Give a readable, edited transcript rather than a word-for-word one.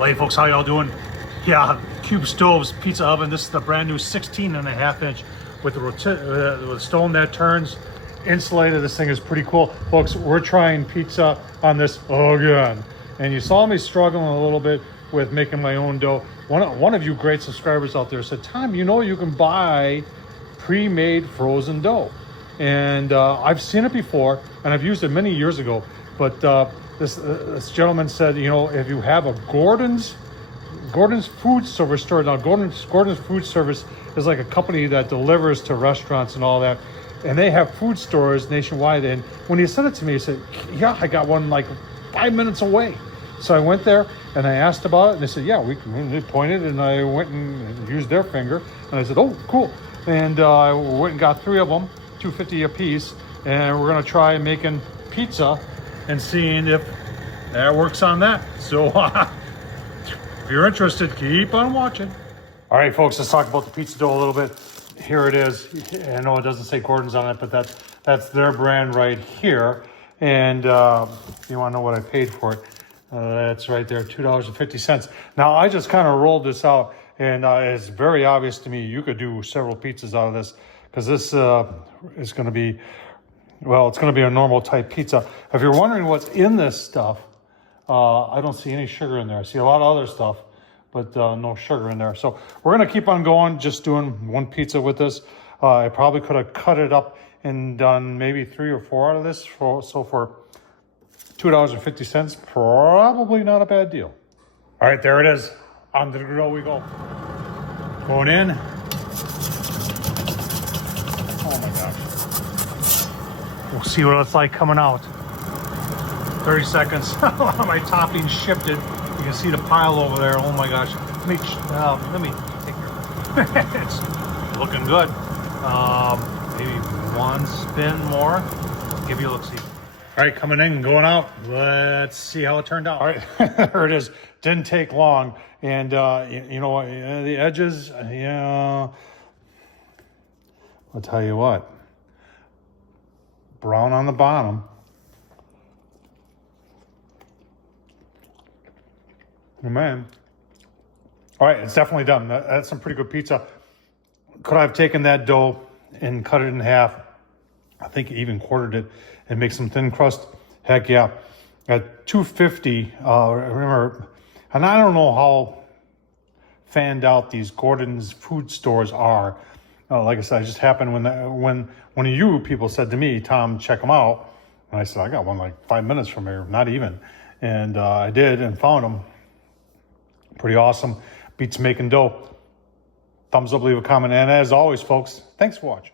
Well, hey folks, how y'all doing? Yeah, QubeStove's pizza oven. This is the brand new 16.5 inch with the stone that turns, insulated. This thing is pretty cool. Folks, we're trying pizza on this again. And you saw me struggling a little bit with making my own dough. One of you great subscribers out there said, Tom, you know you can buy pre-made frozen dough. And I've seen it before, and I've used it many years ago. But this gentleman said, you know, if you have a Gordon's Food Service store. Now, Gordon's Food Service is like a company that delivers to restaurants and all that. And they have food stores nationwide. And when he said it to me, he said, yeah, I got one like 5 minutes away. So I went there and I asked about it. And they said, yeah, they pointed, and I went and used their finger. And I said, oh, cool. And I went and got 3 of them, $2.50 a piece. And we're going to try making pizza and seeing if that works on that. So if you're interested, keep on watching. All right, folks, let's talk about the pizza dough a little bit. Here it is. I know it doesn't say Gordon's on it, but that's their brand right here. And if you want to know what I paid for it, that's right there, $2.50. Now, I just kind of rolled this out, and it's very obvious to me you could do several pizzas out of this, because this is going to be, well, it's going to be a normal type pizza. If you're wondering what's in this stuff, I don't see any sugar in there. I see a lot of other stuff, but no sugar in there. So we're going to keep on going, just doing one pizza with this. I probably could have cut it up and done maybe 3 or 4 out of this. So for $2.50, probably not a bad deal. All right, there it is. On the grill we go. Going in. Oh my gosh. We'll see what it's like coming out. 30 seconds. My topping shifted. You can see the pile over there. Oh my gosh. Let me take care of it. It's looking good. Maybe one spin more. Give you a look-see. All right, coming in, going out. Let's see how it turned out. All right, there it is. Didn't take long. And, you know, the edges, yeah, I'll tell you what. Brown on the bottom. Oh, man. All right, it's definitely done. That's some pretty good pizza. Could I have taken that dough and cut it in half? I think even quartered it and make some thin crust. Heck yeah. At $2.50, remember, and I don't know how fanned out these Gordon's food stores are. Like I said, it just happened when one of you people said to me, Tom, check them out. And I said, I got one like 5 minutes from here, not even. And I did and found them. Pretty awesome. Beats making dough. Thumbs up, leave a comment. And as always, folks, thanks for watching.